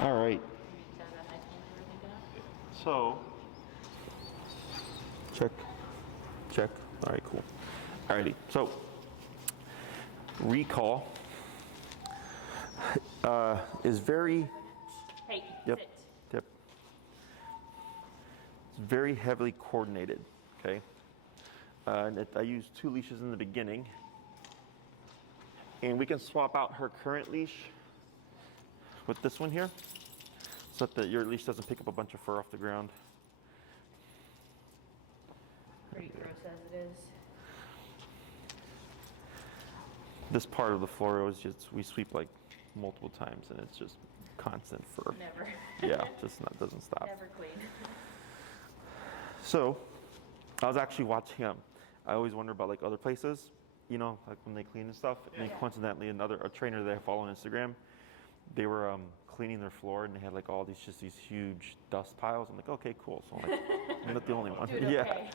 All right. So, check, check. All right, cool. Alrighty. So, recall is very. Hey, Yep. sit. Yep. It's very heavily coordinated. Okay. I use 2 leashes in the beginning, and we can swap out her current leash with this one here, so that your leash doesn't pick up a bunch of fur off the ground. Pretty gross as it is. This part of the floor is just, we sweep like multiple times, and it's just constant fur. Never. Yeah, just doesn't stop. Never clean. So, I was actually watching. I always wonder about like other places, you know, like when they clean and stuff. And then coincidentally, a trainer that I follow on Instagram, they were cleaning their floor, and they had like all these huge dust piles. I'm like, okay, cool. So like, I'm not the only one. Dude, Yeah. okay.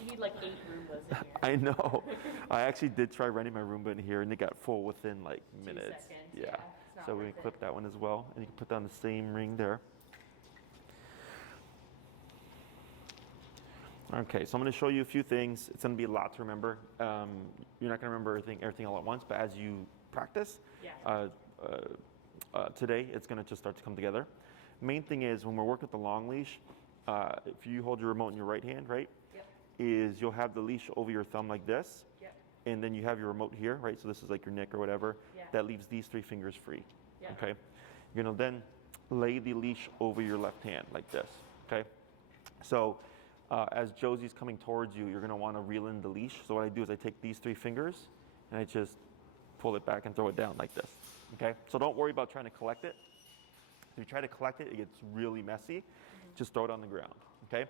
You need like 8 Roombas in here. I know. I actually did try renting my Roomba in here, and it got full within like 2 minutes. seconds. Yeah. It's not So we worth can clip it. that one as well, and you can put down the same ring there. Okay, so I'm going to show you a few things. It's going to be a lot to remember. You're not going to remember everything all at once, but as you practice, today it's going to just start to come together. Main thing is when we're working with the long leash, if you hold your remote in your right hand, right, is you'll have the leash over your thumb like this, and then you have your remote here, right? So this is like your neck or whatever. That leaves these 3 fingers free. Okay, you're going to then lay the leash over your left hand like this. Okay, so as Josie's coming towards you, you're going to want to reel in the leash. So what I do is I take these 3 fingers and I just pull it back and throw it down like this. Okay, so don't worry about trying to collect it. If you try to collect it, it gets really messy. Just throw it on the ground. Okay,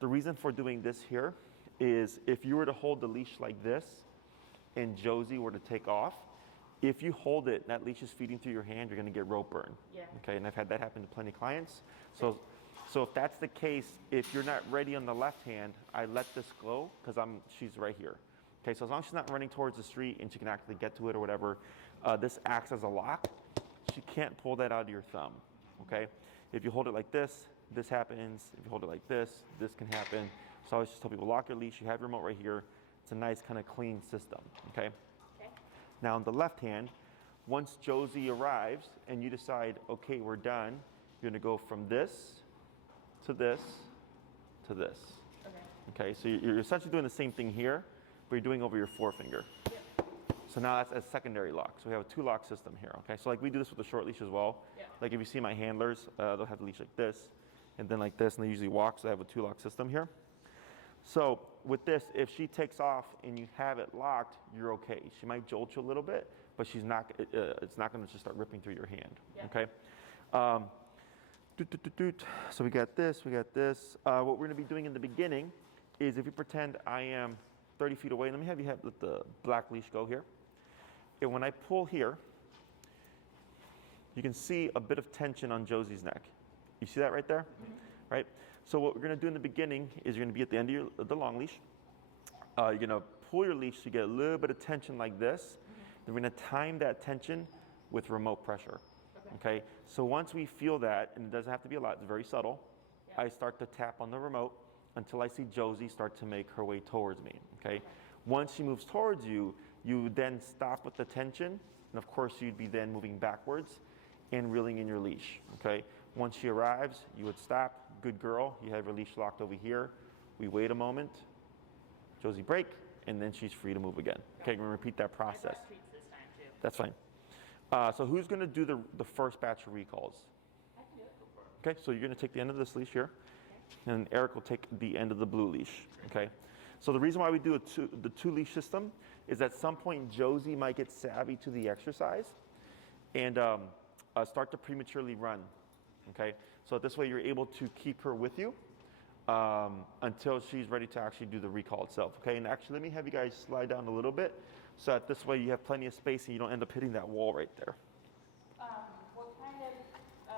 the reason for doing this here is if you were to hold the leash like this and Josie were to take off, if you hold it, that leash is feeding through your hand, you're going to get rope burn. Okay, and I've had that happen to plenty of clients. So if that's the case, if you're not ready on the left hand, I let this go because she's right here. Okay, so as long as she's not running towards the street and she can actually get to it or whatever, this acts as a lock. She can't pull that out of your thumb. Okay, if you hold it like this, this happens. If you hold it like this can happen. So I always just tell people, lock your leash. You have your remote right here. It's a nice kind of clean system. Okay. Now on the left hand, once Josie arrives and you decide, okay, we're done, you're going to go from this to this to this. Okay, so you're essentially doing the same thing here, but you're doing over your forefinger. So now that's a secondary lock. So we have a 2-lock system here. Okay, so like we do this with the short leash as well. Like if you see my handlers, they'll have the leash like this, and then like this, and they usually walk. So they have a 2-lock system here. So with this, if she takes off and you have it locked, you're okay. She might jolt you a little bit, but she's not. It's not going to just start ripping through your hand. Okay. So we got this. We got this. What we're going to be doing in the beginning is if you pretend I am 30 feet away. Let me have you let the black leash go here. And when I pull here, you can see a bit of tension on Josie's neck. You see that right there? Right? So what we're going to do in the beginning is you're going to be at the end of the long leash. You're going to pull your leash to get a little bit of tension like this. Then we're going to time that tension with remote pressure. Okay? So once we feel that, and it doesn't have to be a lot, it's very subtle, I start to tap on the remote until I see Josie start to make her way towards me. Okay? Once she moves towards you, you then stop with the tension, and of course you'd be then moving backwards and reeling in your leash. Okay? Once she arrives, you would stop. Good girl. You have your leash locked over here. We wait a moment. Josie break, and then she's free to move again. Okay, we're going to repeat that process. This time too. That's fine. So who's going to do the first batch of recalls? I can do it. Okay, so you're going to take the end of this leash here, and Eric will take the end of the blue leash. Okay. So the reason why we do the 2-leash system is at some point Josie might get savvy to the exercise and start to prematurely run. Okay, so this way you're able to keep her with you until she's ready to actually do the recall itself. Okay, and actually let me have you guys slide down a little bit so that this way you have plenty of space and you don't end up hitting that wall right there. What kind of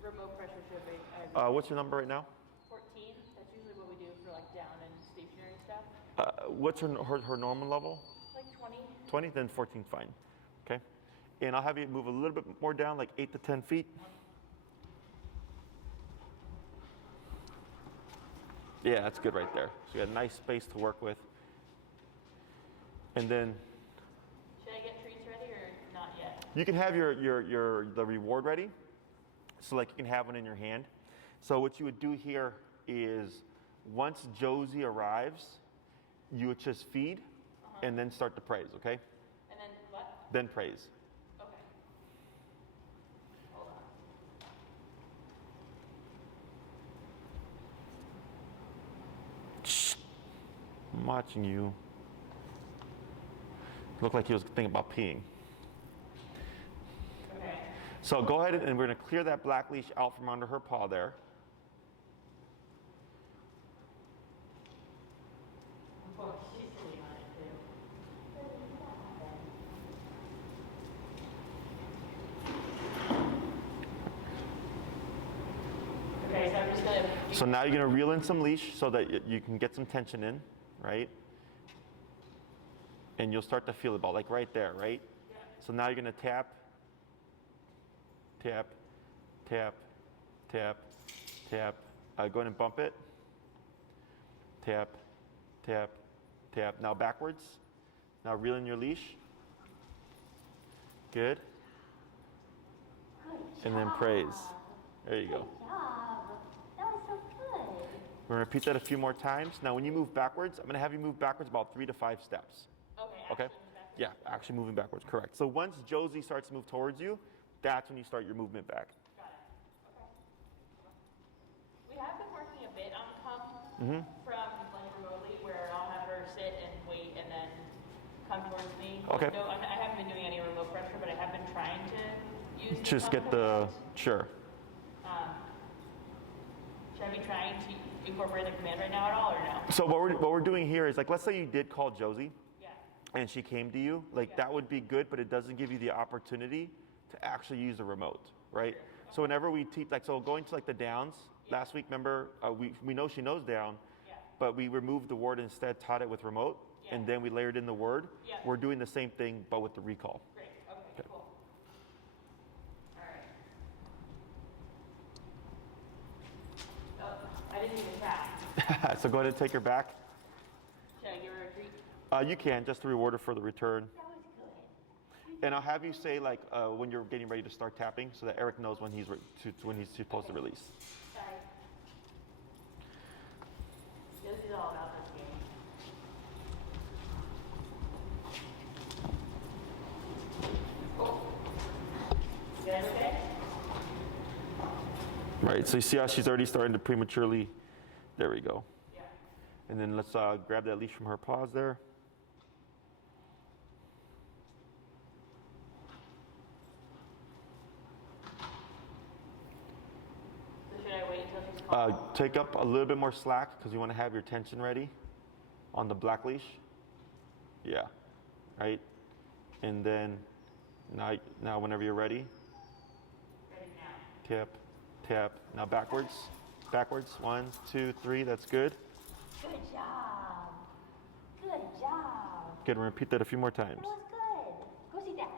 remote pressure should we? What's your number right now? 14. That's usually what we do for like down and stationary stuff. What's her normal level? Like 20. 20, then 14 's fine. Okay. And I'll have you move a little bit more down, like 8 to 10 feet. Yeah, that's good right there. So you got a nice space to work with. And then Should I get treats ready or not yet? you can have the reward ready. So like you can have one in your hand. So what you would do here is once Josie arrives, you would just feed and then start to praise, okay? And then what? Then praise. Okay. Hold on. Shh. I'm watching you. Looked like he was thinking about peeing. Okay. So go ahead and we're gonna clear that black leash out from under her paw there. Oh, she's sitting on it too. Okay, so I'm just gonna. So now you're gonna reel in some leash so that you can get some tension in, right? And you'll start to feel it about like right there, right? Yeah. So now you're gonna tap, tap, tap, tap, tap. Go ahead and bump it. Tap, tap, tap. Now backwards. Now reel in your leash. Good. And then praise. There you go. Good job. That was so good. We're gonna repeat that a few more times. Now when you move backwards, I'm gonna have you move backwards about 3 to 5 steps. Okay. Okay? Yeah, actually moving backwards, correct. So once Josie starts to move towards you, that's when you start your movement back. Got it. Okay. We have been working a bit on come Mm-hmm. from like remotely where I'll have her sit and wait and then come towards me. Okay. No, I haven't been doing any remote pressure, but I have been trying to use the Just come get the, command. sure. Should I be trying to incorporate the command right now at all or no? So what we're doing here is like, let's say you did call Josie Yeah. and she came to you, like Yeah. that would be good, but it doesn't give you the opportunity to actually use the remote, right? So whenever we teach, like, so going to like the downs, last week, remember, we know she knows down, Yeah. but we removed the word and instead taught it with remote, Yeah. and then we layered in the word. Yeah. We're doing the same thing, but with the recall. Great. Okay, cool. All right. Oh, I didn't even tap. So go ahead and take her back. Should I give her a treat? You can, just to reward her for the return. That was good. And I'll have you say like when you're getting ready to start tapping, so that Eric knows when he's supposed to release. Sorry. Josie's all about this game. Cool. You guys okay? Right. So you see how she's already starting to prematurely. There we go. Yeah. And then let's grab that leash from her paws there. So should I wait until she's calm? Take up a little bit more slack because you want to have your tension ready on the black leash. Yeah. Right. And then now whenever you're ready, Ready now. tap, tap. Now backwards. Backwards. 1, 2, 3. That's good. Good job. Good job. Good. And repeat that a few more times. That was good. Go sit down.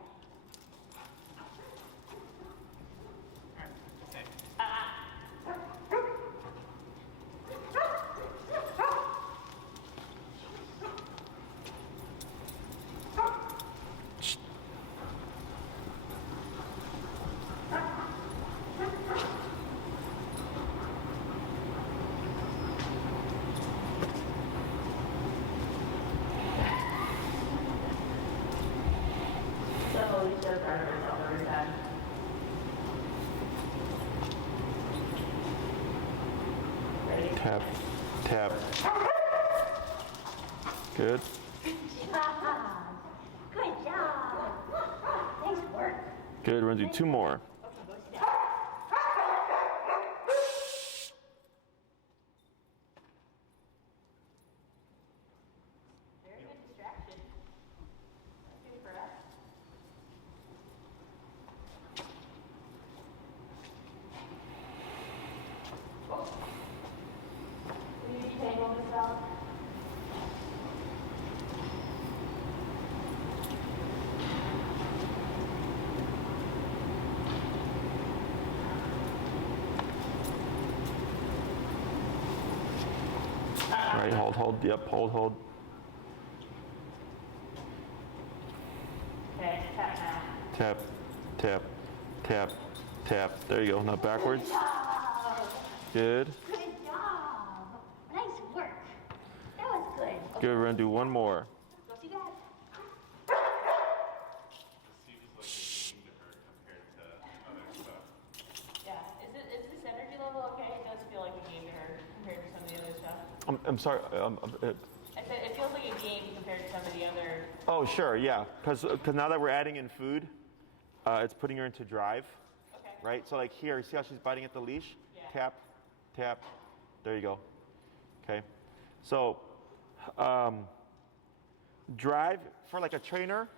So we should have started herself every time. Ready? Tap, tap. Good. Good job. Good job. Nice work. Good. We're gonna do 2 more. Okay, go sit down. Very good distraction. That's good for us. Oh. Will you detangle this out? right, hold. Yep, hold. Okay, tap now. Tap. There you go. Now backwards. Good job. Good. Good job. Nice work. That was good. Okay. Good. We're gonna do one more. Go see that. Yeah. Is this energy level okay? It does feel like a game to her compared to some of the other stuff. I'm sorry. I said it feels like a game compared to some of the other. Oh, sure, yeah. Because now that we're adding in food, it's putting her into drive, Okay. right? So like here, see how she's biting at the leash? Yeah. Tap. There you go. Okay. So drive for like a trainer,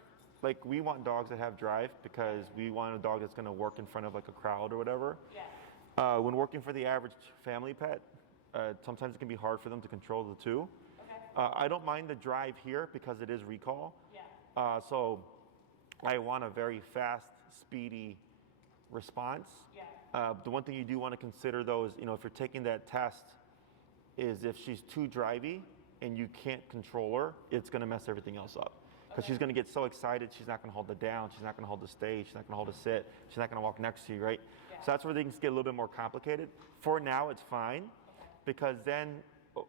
like we want dogs that have drive because we want a dog that's going to work in front of like a crowd or whatever. Yeah. When working for the average family pet, sometimes it can be hard for them to control the two. Okay. I don't mind the drive here because it is recall. Yeah. So I want a very fast, speedy response. Yeah. The one thing you do want to consider though is, if you're taking that test, is if she's too drivey and you can't control her, it's going to mess everything else up. Because she's going to get so excited, she's not going to hold it down, she's not going to hold the stage, she's not going to hold a sit, she's not going to walk next to you, right? Yeah. So that's where things get a little bit more complicated. For now, it's fine, because then,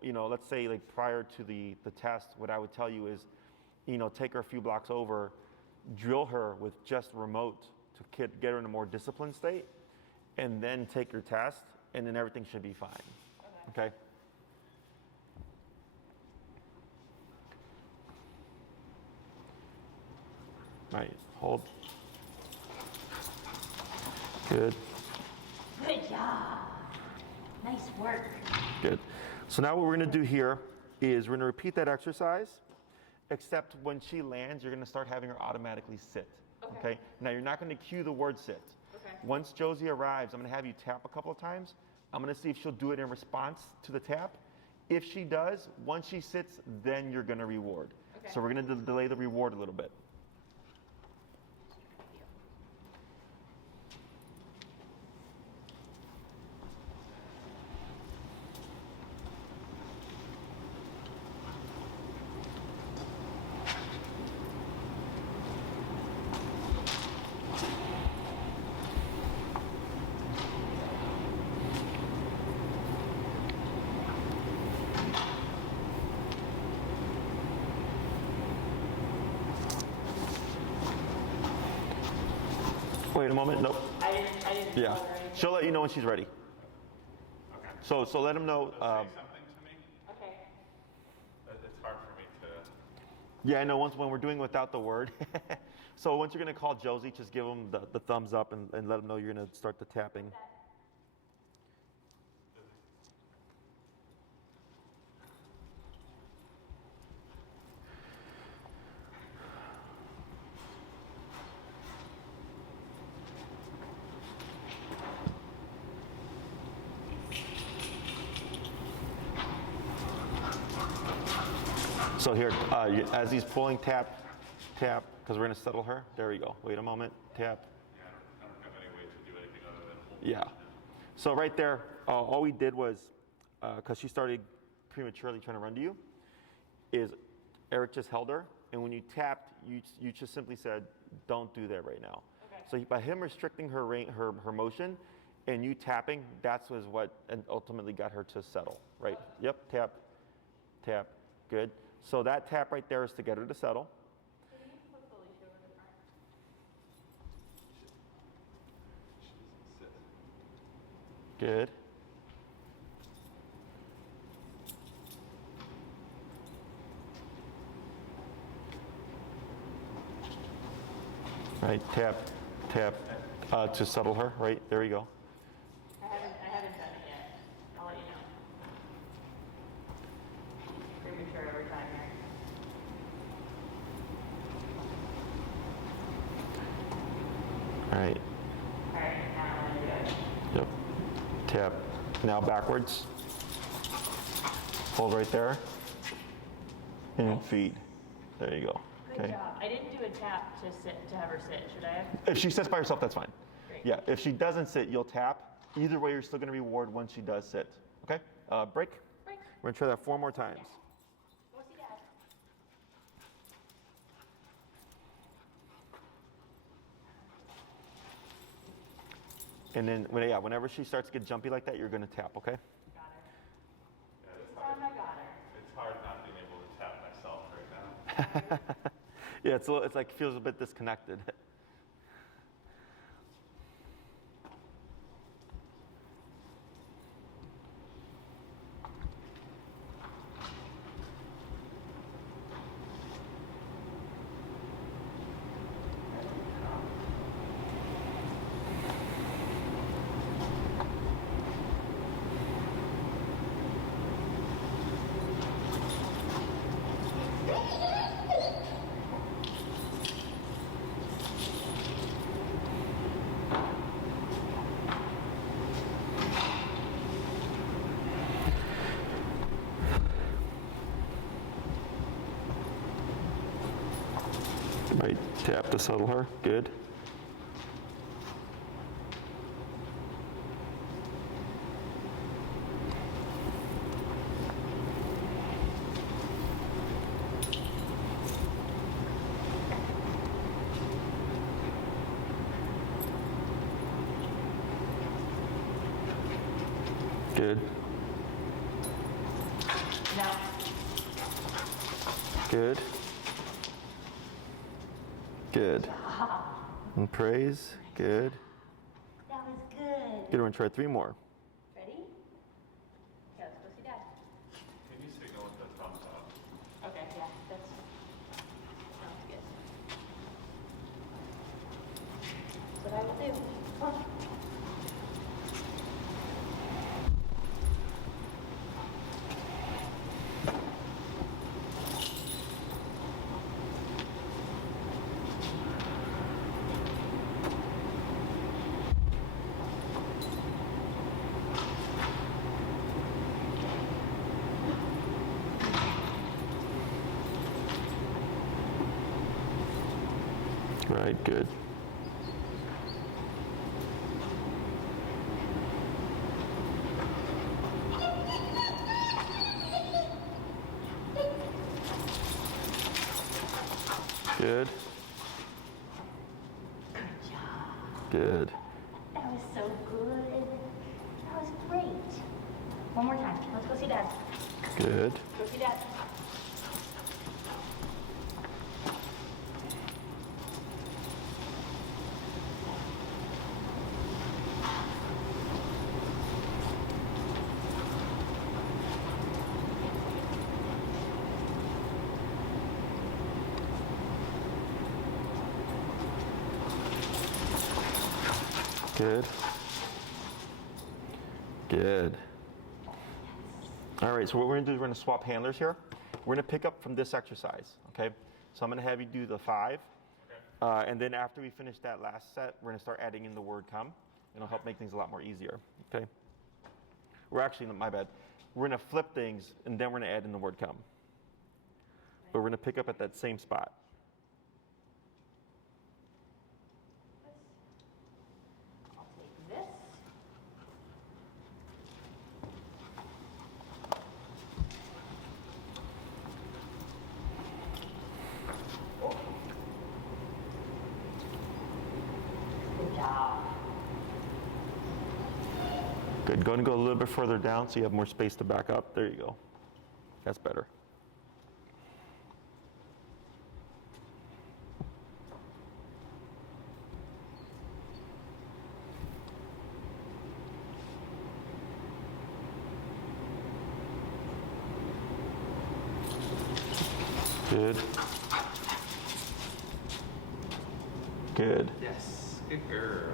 let's say like prior to the test, what I would tell you is, take her a few blocks over, drill her with just remote to get her in a more disciplined state, and then take your test, and then everything should be fine. Okay? Right, hold. Good, Good job. Nice work. good. So now what we're gonna do here is we're gonna repeat that exercise, except when she lands, you're gonna start having her automatically sit. Okay? Now you're not gonna cue the word sit. Okay. Once Josie arrives, I'm gonna have you tap a couple of times. I'm gonna see if she'll do it in response to the tap. If she does, once she sits, then you're gonna reward. Okay. So we're gonna delay the reward a little bit. Wait a moment, nope. I didn't Yeah, bother anything. she'll let you know when she's ready. Okay. So let them know. Say something to me. Okay. It's hard for me to. Yeah, I know. When we're doing without the word. So once you're gonna call Josie, just give them the thumbs up and let them know you're gonna start the tapping. So here, as he's pulling, tap, because we're gonna settle her. There we go. Wait a moment. Tap. Yeah, I don't have any way to do anything other than hold. Yeah. So right there, all we did was, because she started prematurely trying to run to you, is Eric just held her, and when you tapped, you just simply said, "Don't do that right now." Okay. So by him restricting her motion, and you tapping, that's was what ultimately got her to settle. Right? Yep. Tap. Good. So that tap right there is to get her to settle. Can you flip the leash over to front? Sit. Good. Right, tap, to settle her, right, there you go. I haven't done it yet. I'll let you know. Premature every time here. All right, All right, now I'm gonna do it. yep, tap, now backwards. Hold right there. And feet, there you go, Good okay. job. I didn't do a tap to have her sit. Should I have? If she sits by herself, that's fine. Great. Yeah, if she doesn't sit, you'll tap. Either way, you're still gonna reward once she does sit, okay? Break. Break. We're gonna try that 4 more times. Go see Dad. And then, whenever she starts to get jumpy like that, you're gonna tap, okay? Got her. Yeah, This time I got her. it's hard not being able to tap myself right now. Yeah, it's like feels a bit disconnected. Right, tap to settle her. Good. Good. No. Good. Good. And praise. Good. That was good. Good. We're gonna try 3 more. Ready? Yeah, let's go see Dad. Can you signal with the thumbs up? Okay, yeah, that's sounds good. That's what I will do. Oh. Right. Good. Good. Good job. Good. That was so good. That was great. One more time. Let's go see Dad. Good. Go see Dad. Good. Good. All right, so what we're gonna do is we're gonna swap handlers here. We're gonna pick up from this exercise, okay? So I'm gonna have you do the 5. And then after we finish that last set, we're gonna start adding in the word come. It'll help make things a lot more easier, okay? We're actually, my bad. We're gonna flip things and then we're gonna add in the word come. But we're gonna pick up at that same spot. I'll take this. Good job. Good, go and go a little bit further down so you have more space to back up. There you go. That's better. Good. Good. Yes. Good girl.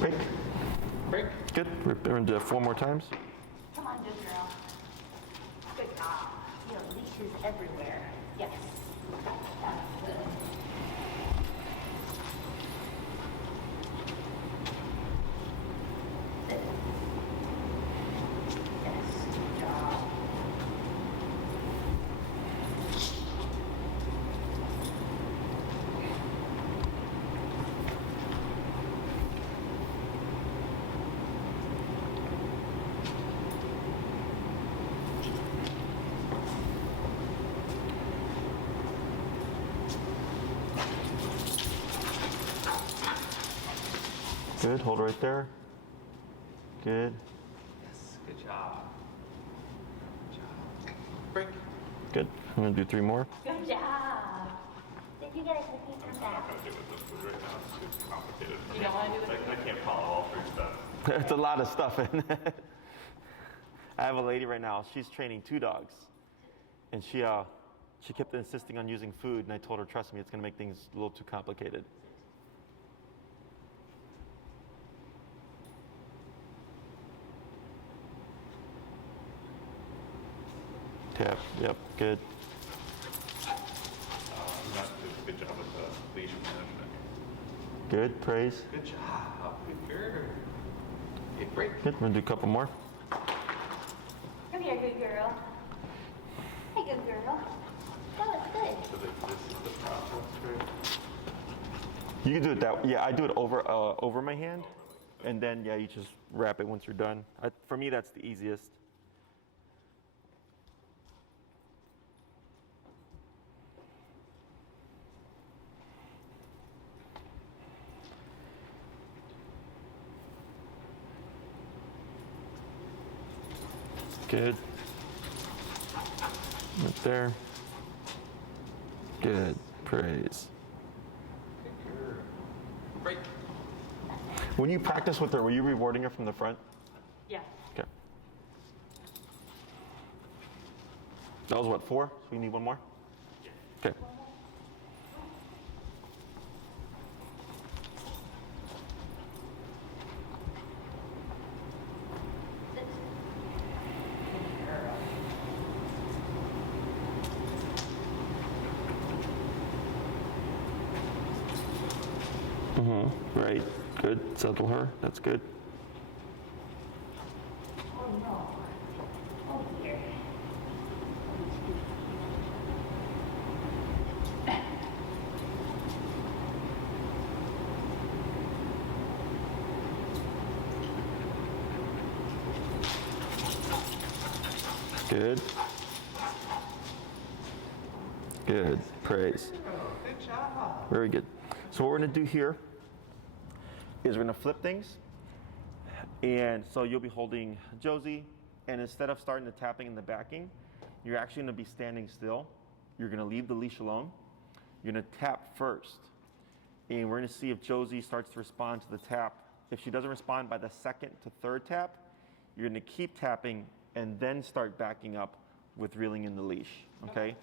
Break. Break. Good. We're going to do 4 more times. Come on, good girl. Good job. You have leashes everywhere. Yes. That's good. Yes, good job. Good, hold right there. Good. Yes, good job. Good job. Break. Good. I'm gonna do 3 more. Good job. Did you get a cookie from I'm that? not gonna do it with the food right now. It's too complicated for You me. don't want to do it? Like, I can't follow all 3 steps. It's a lot of stuff in it. I have a lady right now, she's training 2 dogs. And she kept insisting on using food, and I told her, trust me, it's gonna make things a little too complicated. Tap, yep, good. Not good job with the leash management. Good, praise. Good job. Good girl. Okay, break. Good, we're gonna do a couple more. Come here, good girl. Hey, good girl. That was good. So this is the process, right? You can do it that way. Yeah, I do it over my hand, and then yeah, you just wrap it once you're done. For me, that's the easiest. Good. Right there. Good. Praise. Good girl. Break. When you practice with her, were you rewarding her from the front? Yeah. Okay. That was what, 4? So we need 1 more? Okay. Right. Good. Settle her. That's good. Oh, no. Oh, dear. Good. Good. Praise. Good job. Very good. So what we're going to do here is we're going to flip things. And so you'll be holding Josie, and instead of starting the tapping and the backing, you're actually going to be standing still. You're going to leave the leash alone. You're going to tap first. And we're going to see if Josie starts to respond to the tap. If she doesn't respond by the 2nd to 3rd tap, you're going to keep tapping and then start backing up with reeling in the leash, okay?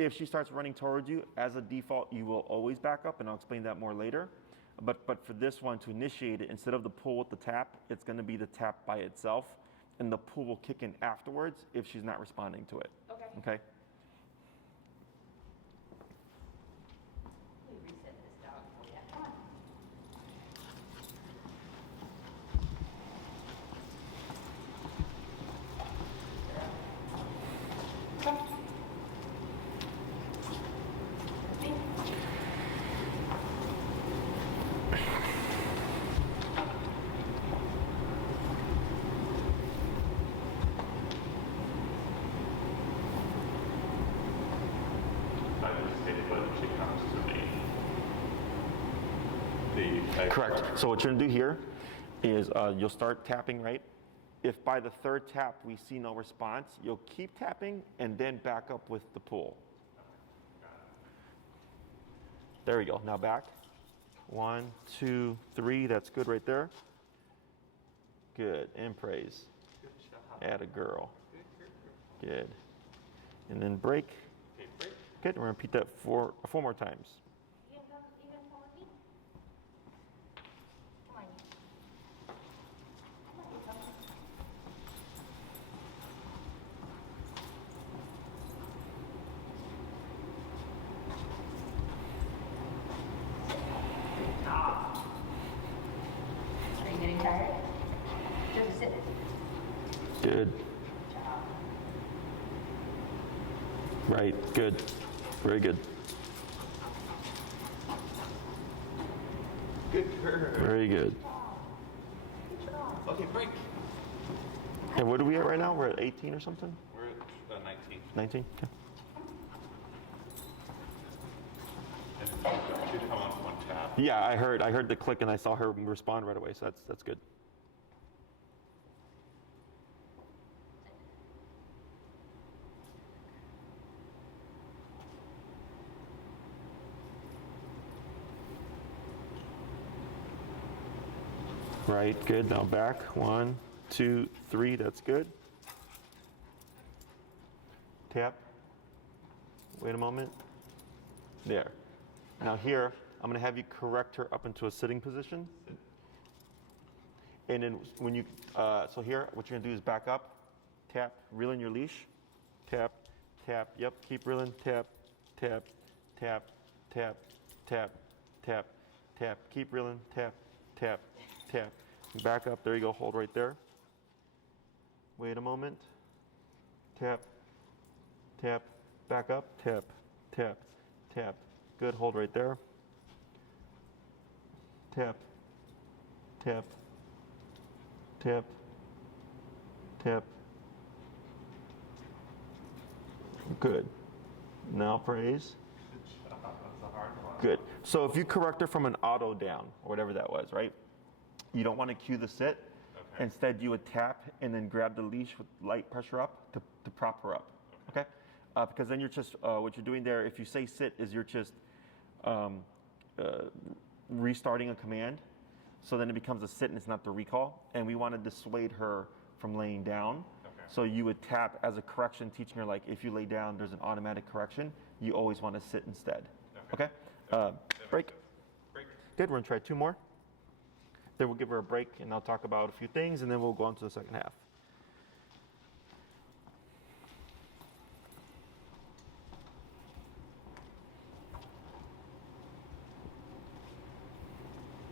If she starts running towards you, as a default, you will always back up, and I'll explain that more later. But for this one, to initiate it, instead of the pull with the tap, it's going to be the tap by itself, and the pull will kick in afterwards if she's not responding to it. Okay. Okay? Let me reset this dog for you. Come on. Come. See? I just say when she comes to me. Correct. So what you're going to do here is you'll start tapping, right? If by the 3rd tap we see no response, you'll keep tapping and then back up with the pull. There we go. Now back. 1, 2, 3. That's good right there. Good. And praise. Good job. Add a girl. Good. Good. And then break. Okay, break. Good. We're going to repeat that 4 more times. You gonna come with me? Come on. Come on, you come. Are you getting tired? Just sit. Good. Right. Good. Very good. Good girl. Very good. Okay, break. And what are we at right now? We're at 18 or something? We're at 19. 19? Okay. And should come on 1 tap. Yeah, I heard the click and I saw her respond right away, so that's good. Right, good. Now back. 1, 2, 3. That's good. Tap. Wait a moment. There. Now here, I'm going to have you correct her up into a sitting position. And then when you, so here, what you're going to do is back up, tap, reel in your leash, tap, tap, yep, keep reeling, tap, tap, tap, tap, tap, tap, tap, keep reeling, tap, tap, tap. Back up, there you go, hold right there. Wait a moment. Tap, tap, back up, tap, tap, tap. Good, hold right there. Tap, tap, tap, tap. Good. Now praise. Good job. That's a hard one. Good. So if you correct her from an auto down, or whatever that was, right? You don't want to cue the sit. Okay. Instead, you would tap and then grab the leash with light pressure up to prop her up. Okay? Because then you're just, what you're doing there, if you say sit, is you're just restarting a command. So then it becomes a sit and it's not the recall. And we want to dissuade her from laying down. Okay. So you would tap as a correction, teaching her like if you lay down, there's an automatic correction. You always want to sit instead. Okay? Break. Break. Good. We're going to try 2 more. Then we'll give her a break and I'll talk about a few things and then we'll go on to the second half.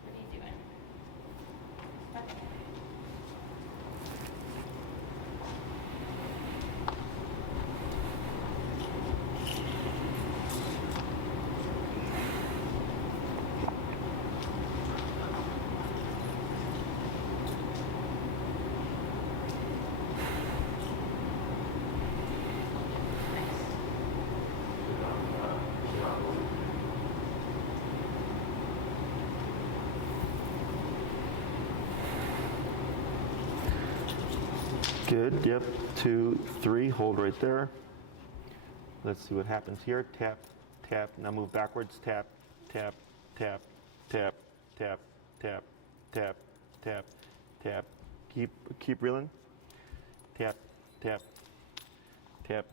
What are you doing? Okay. Good. Yep. 2, 3. Hold right there. Let's see what happens here. Tap, tap. Now move backwards. Tap, tap, tap, tap, tap, tap, tap, tap, tap. Keep reeling. Tap, tap, tap.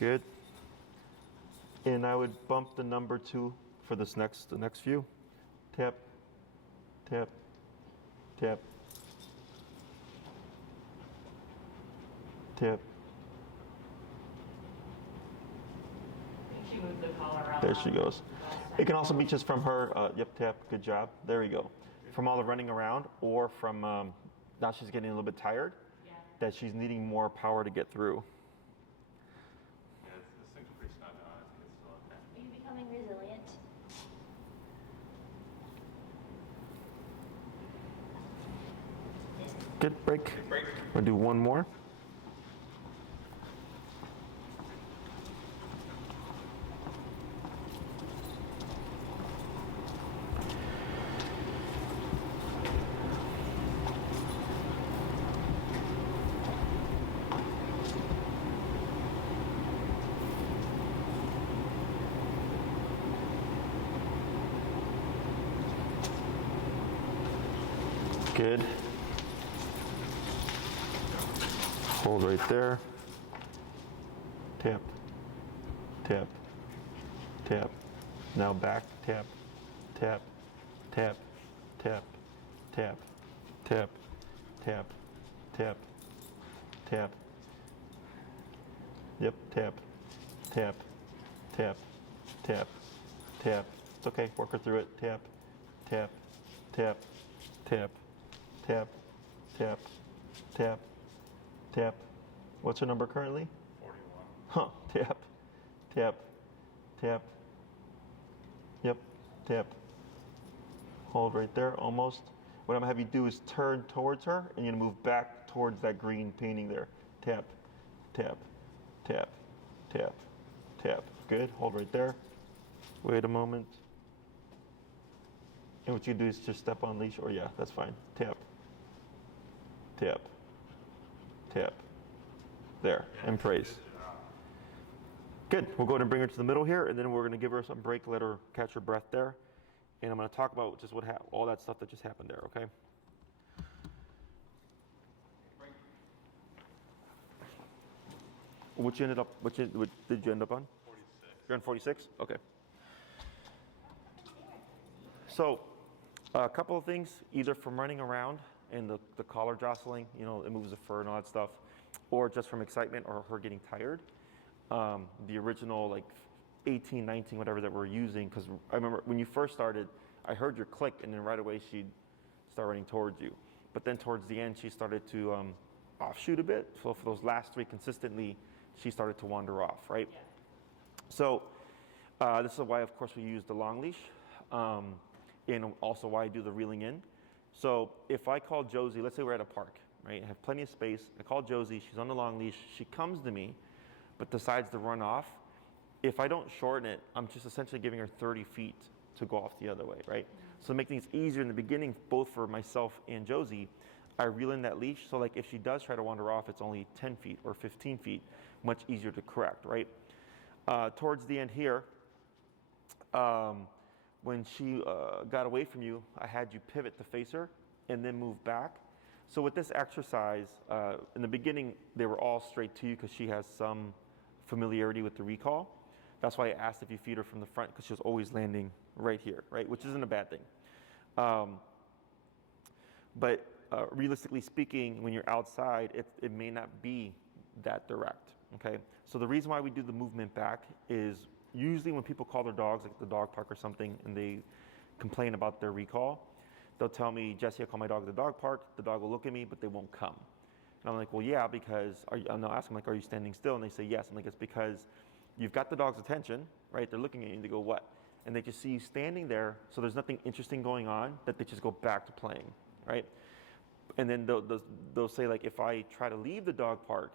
Good. And I would bump the number 2 for the next few. Tap, tap, tap, tap. She moved the collar around. There she goes. It can also be just from her, yep, tap, good job. There we go. From all the running around or from, now she's getting a little bit tired, Yeah. that she's needing more power to get through. Yeah, this thing's pretty snug on. It's still okay. Are you becoming resilient? Good, break. Break. We'll do 1 more. Good. Hold right there. Tap, tap, tap. Now back, tap, tap, tap, tap, tap, tap, tap, tap, tap. Yep, tap, tap, tap, tap, tap. It's okay, work her through it. Tap, tap, tap, tap, tap, tap, tap, tap. What's her number currently? 41. Huh, tap, tap, tap. Yep, tap. Hold right there, almost. What I'm gonna have you do is turn towards her and you're gonna move back towards that green painting there. Tap, tap, tap, tap, tap. Good, hold right there. Wait a moment. And what you do is just step on leash, or yeah, that's fine. Tap, tap, tap. There, and praise. Good. We'll go ahead and bring her to the middle here, and then we're going to give her some break, let her catch her breath there. And I'm going to talk about just all that stuff that just happened there, okay? What did you end up on? 46. You're on 46? Okay. So, a couple of things, either from running around and the collar jostling, you know, it moves the fur and all that stuff, or just from excitement or her getting tired. The original, like, 18, 19, whatever that we're using, because I remember when you first started, I heard your click, and then right away she'd start running towards you. But then towards the end, she started to offshoot a bit. So for those last three consistently, she started to wander off, right? Yeah. So this is why, of course, we use the long leash, and also why I do the reeling in. So if I call Josie, let's say we're at a park, right? I have plenty of space. I call Josie. She's on the long leash. She comes to me, but decides to run off. If I don't shorten it, I'm just essentially giving her 30 feet to go off the other way, right? So to make things easier in the beginning, both for myself and Josie, I reel in that leash. So like if she does try to wander off, it's only 10 feet or 15 feet, much easier to correct, right? Towards the end here, when she got away from you, I had you pivot to face her and then move back. So with this exercise, in the beginning, they were all straight to you because she has some familiarity with the recall. That's why I asked if you feed her from the front, because she was always landing right here, right? Which isn't a bad thing. But realistically speaking, when you're outside, it may not be that direct, okay? So the reason why we do the movement back is usually when people call their dogs, like the dog park or something, and they complain about their recall, they'll tell me, Jesse, I call my dog at the dog park, the dog will look at me, but they won't come. And I'm like, well, yeah, because, and I'll ask them, like, are you standing still? And they say, yes. I'm like, it's because you've got the dog's attention, right? They're looking at you and they go, what? And they just see you standing there, so there's nothing interesting going on, that they just go back to playing, right? And then they'll say, like, if I try to leave the dog park,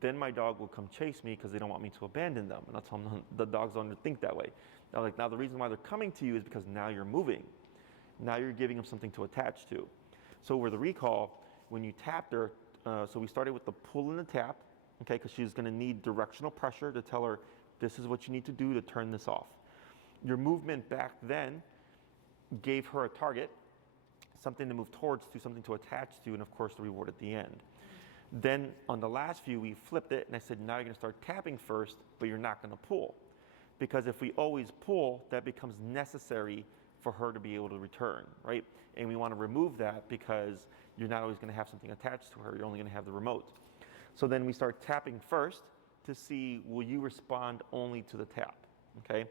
then my dog will come chase me because they don't want me to abandon them. And I'll tell them the dogs don't think that way. Now, like, now the reason why they're coming to you is because now you're moving. Now you're giving them something to attach to. So with the recall, when you tapped her, so we started with the pull and the tap, okay, because she's going to need directional pressure to tell her this is what you need to do to turn this off. Your movement back then gave her a target, something to move towards to, something to attach to, and of course the reward at the end. Then on the last few, we flipped it, and I said, now you're going to start tapping first, but you're not going to pull. Because if we always pull, that becomes necessary for her to be able to return, right? And we want to remove that because you're not always going to have something attached to her. You're only going to have the remote. So then we start tapping first to see, will you respond only to the tap, okay?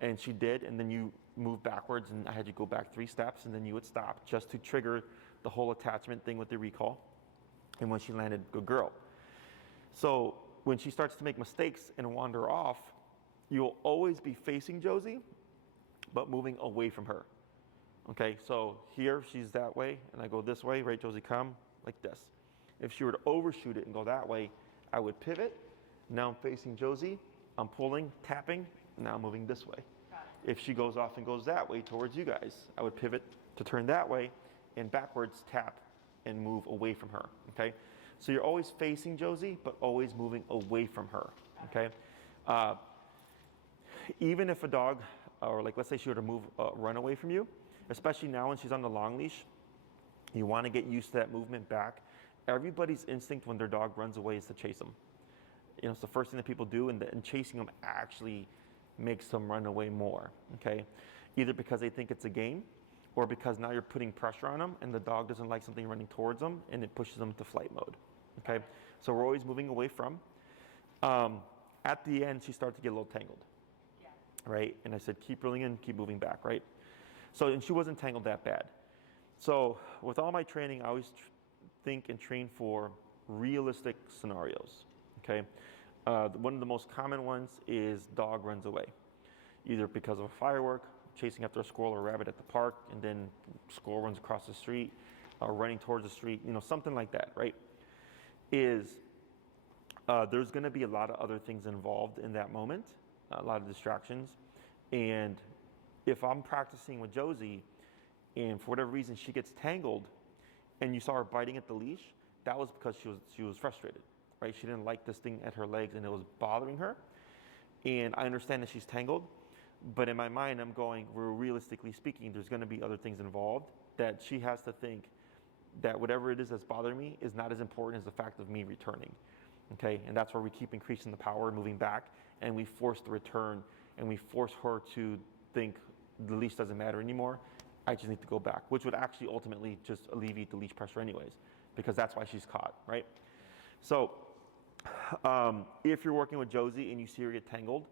And she did, and then you moved backwards, and I had you go back 3 steps, and then you would stop just to trigger the whole attachment thing with the recall. And when she landed, good girl. So when she starts to make mistakes and wander off, you'll always be facing Josie, but moving away from her. Okay, so here she's that way, and I go this way, right, Josie, come, like this. If she were to overshoot it and go that way, I would pivot. Now I'm facing Josie, I'm pulling, tapping, now I'm moving this way. If she goes off and goes that way towards you guys, I would pivot to turn that way and backwards tap and move away from her, okay? So you're always facing Josie, but always moving away from her, okay? Even if a dog, or like let's say she were to move, run away from you, especially now when she's on the long leash, you want to get used to that movement back. Everybody's instinct when their dog runs away is to chase them. You know, it's the first thing that people do, and chasing them actually makes them run away more, okay? Either because they think it's a game, or because now you're putting pressure on them, and the dog doesn't like something running towards them, and it pushes them into flight mode, okay? So we're always moving away from. At the end, she started to get a little tangled, right? And I said, keep reeling in, keep moving back, right? So, and she wasn't tangled that bad. So with all my training, I always think and train for realistic scenarios, okay? One of the most common ones is dog runs away, either because of a firework, chasing after a squirrel or rabbit at the park, and then squirrel runs across the street, or running towards the street, you know, something like that, right? There's gonna be a lot of other things involved in that moment, a lot of distractions, and if I'm practicing with Josie and for whatever reason she gets tangled, and you saw her biting at the leash, that was because she was frustrated, right? She didn't like this thing at her legs, and it was bothering her. And I understand that she's tangled, but in my mind, I'm going, well, realistically speaking, there's going to be other things involved that she has to think that whatever it is that's bothering me is not as important as the fact of me returning, okay? And that's where we keep increasing the power, moving back, and we force the return, and we force her to think the leash doesn't matter anymore. I just need to go back, which would actually ultimately just alleviate the leash pressure anyways, because that's why she's caught, right? So if you're working with Josie and you see her get tangled,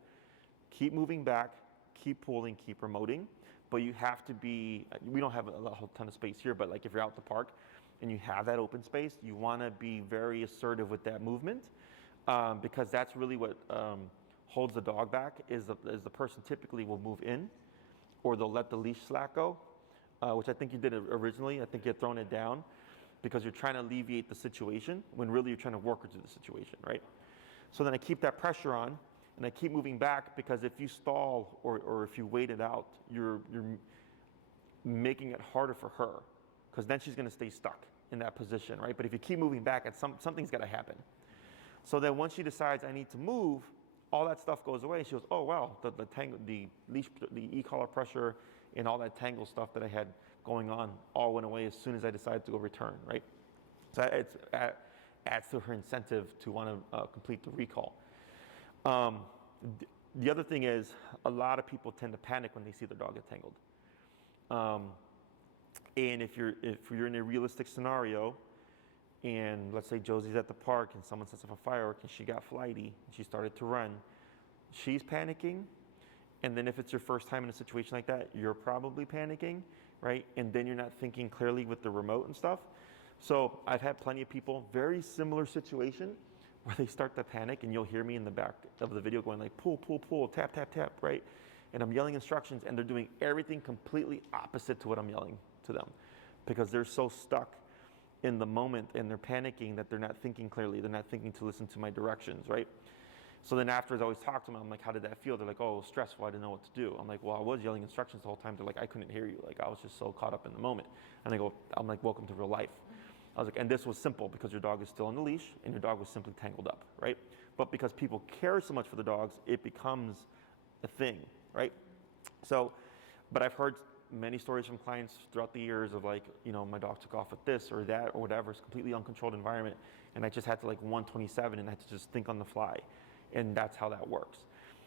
keep moving back, keep pulling, keep remoting, but you have to be, we don't have a whole ton of space here, but like if you're out at the park and you have that open space, you want to be very assertive with that movement, because that's really what holds the dog back, is the person typically will move in, or they'll let the leash slack go, which I think you did originally. I think you had thrown it down because you're trying to alleviate the situation when really you're trying to work her through the situation, right? So then I keep that pressure on, and I keep moving back, because if you stall or if you wait it out, you're making it harder for her, because then she's going to stay stuck in that position, right? But if you keep moving back, something's got to happen. So then once she decides I need to move, all that stuff goes away. She goes, oh wow, the leash, the e-collar pressure, and all that tangle stuff that I had going on all went away as soon as I decided to go return, right? So it adds to her incentive to want to complete the recall. The other thing is, a lot of people tend to panic when they see their dog get tangled. And if you're in a realistic scenario, and let's say Josie's at the park and someone sets up a firework and she got flighty and she started to run, she's panicking. And then if it's your first time in a situation like that, you're probably panicking, right? And then you're not thinking clearly with the remote and stuff. So I've had plenty of people, very similar situation, where they start to panic, and you'll hear me in the back of the video going like, pull, pull, pull, tap, tap, tap, right? And I'm yelling instructions, and they're doing everything completely opposite to what I'm yelling to them, because they're so stuck in the moment and they're panicking that they're not thinking clearly. They're not thinking to listen to my directions, right? So then afterwards, I always talk to them. I'm like, how did that feel? They're like, oh, it was stressful. I didn't know what to do. I'm like, well, I was yelling instructions the whole time. They're like, I couldn't hear you. Like, I was just so caught up in the moment. And I'm like, welcome to real life. I was like, and this was simple because your dog is still on the leash and your dog was simply tangled up, right? But because people care so much for the dogs, it becomes a thing, right? So, but I've heard many stories from clients throughout the years of like, you know, my dog took off with this or that or whatever. It's a completely uncontrolled environment. And I just had to like 127 and I had to just think on the fly. And that's how that works.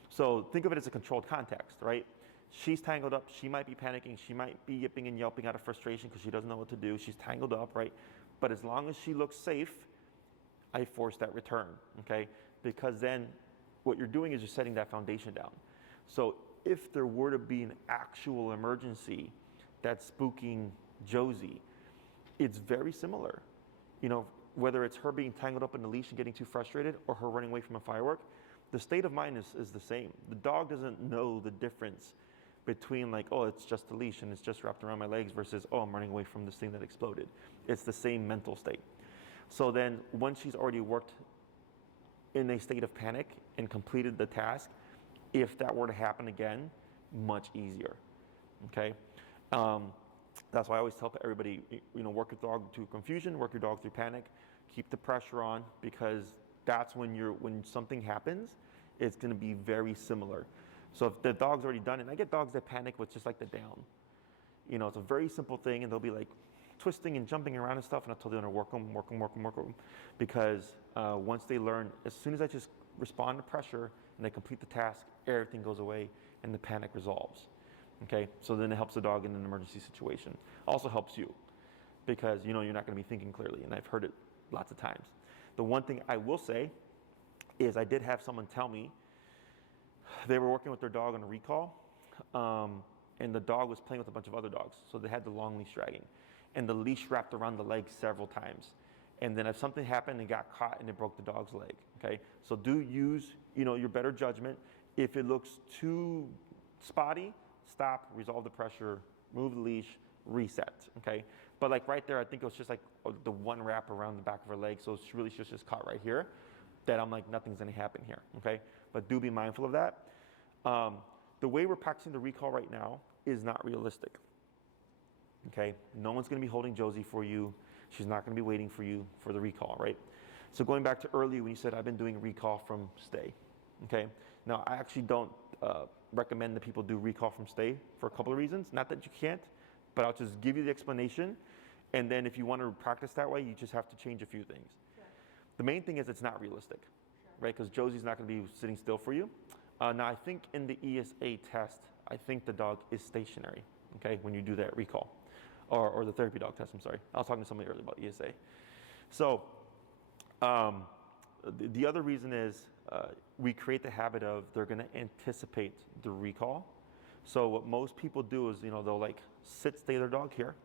So think of it as a controlled context, right? She's tangled up. She might be panicking. She might be yipping and yelping out of frustration because she doesn't know what to do. She's tangled up, right? But as long as she looks safe, I force that return, okay? Because then what you're doing is you're setting that foundation down. So if there were to be an actual emergency that's spooking Josie, it's very similar. You know, whether it's her being tangled up in the leash and getting too frustrated or her running away from a firework, the state of mind is the same. The dog doesn't know the difference between like, oh, it's just a leash and it's just wrapped around my legs versus, oh, I'm running away from this thing that exploded. It's the same mental state. So then once she's already worked in a state of panic and completed the task, if that were to happen again, much easier, okay? That's why I always tell everybody, you know, work your dog through confusion, work your dog through panic, keep the pressure on, because that's when something happens, it's gonna be very similar. So if the dog's already done it, and I get dogs that panic with just like the down. You know, it's a very simple thing, and they'll be like twisting and jumping around and stuff, and I told them to work them, because once they learn, as soon as I just respond to pressure and they complete the task, everything goes away and the panic resolves. Okay, so then it helps the dog in an emergency situation. Also helps you, because you know you're not going to be thinking clearly, and I've heard it lots of times. The one thing I will say is I did have someone tell me they were working with their dog on a recall, and the dog was playing with a bunch of other dogs, so they had the long leash dragging, and the leash wrapped around the leg several times. And then if something happened and got caught and it broke the dog's leg, okay? So do use, you know, your better judgment. If it looks too spotty, stop, resolve the pressure, move the leash, reset, okay? But like right there, I think it was just like the one wrap around the back of her leg, so she really should just caught right here, that I'm like, nothing's gonna happen here, okay? But do be mindful of that. The way we're practicing the recall right now is not realistic. Okay, no one's going to be holding Josie for you. She's not going to be waiting for you for the recall, right? So going back to earlier when you said I've been doing recall from stay. Okay, now I actually don't recommend that people do recall from stay for a couple of reasons. Not that you can't, but I'll just give you the explanation. And then if you want to practice that way, you just have to change a few things. Sure. The main thing is it's not realistic, right? Because Josie's not going to be sitting still for you. Now I think in the ESA test, I think the dog is stationary, okay, when you do that recall. Or the therapy dog test, I'm sorry. I was talking to somebody earlier about ESA. So the other reason is we create the habit of they're going to anticipate the recall. So what most people do is, they'll like stay their dog here.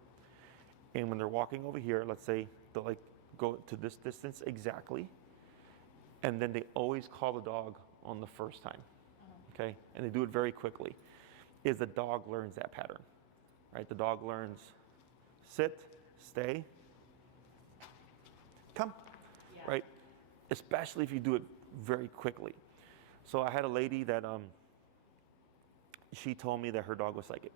And when they're walking over here, let's say they'll like go to this distance exactly. And then they always call the dog on the first time, okay? And they do it very quickly. Is the dog learns that pattern, right? The dog learns sit, stay, come, right? Especially if you do it very quickly. So I had a lady that she told me that her dog was psychic.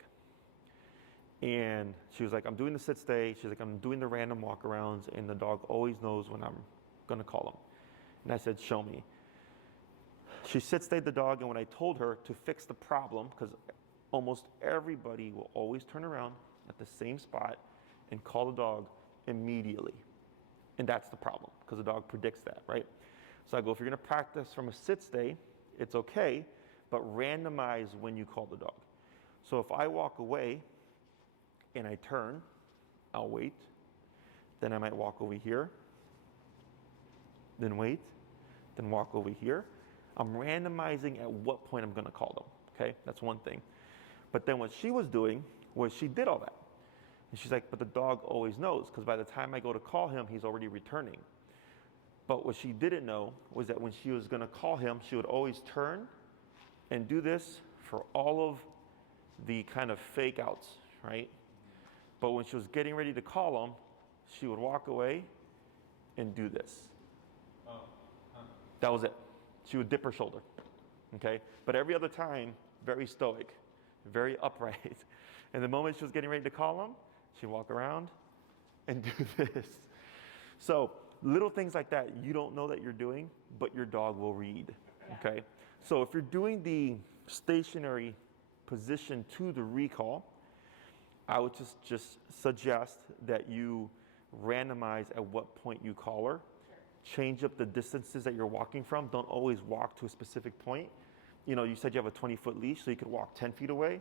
And she was like, I'm doing the sit stay. She's like, I'm doing the random walkarounds, and the dog always knows when I'm gonna call him. And I said, show me. She sit stayed the dog, and when I told her to fix the problem, because almost everybody will always turn around at the same spot and call the dog immediately. And that's the problem, because the dog predicts that, right? So I go, if you're gonna practice from a sit stay, it's okay, but randomize when you call the dog. So if I walk away and I turn, I'll wait. Then I might walk over here, then wait, then walk over here. I'm randomizing at what point I'm gonna call them, okay? That's one thing. But then what she was doing was she did all that. And she's like, but the dog always knows, because by the time I go to call him, he's already returning. But what she didn't know was that when she was gonna call him, she would always turn and do this for all of the kind of fake outs, right? But when she was getting ready to call him, she would walk away and do this. That was it. She would dip her shoulder, okay? But every other time, very stoic, very upright. And the moment she was getting ready to call him, she'd walk around and do this. So little things like that, you don't know that you're doing, but your dog will read, okay? So if you're doing the stationary position to the recall, I would just suggest that you randomize at what point you call her. Change up the distances that you're walking from. Don't always walk to a specific point. You said you have a 20-foot leash, so you could walk 10 feet away,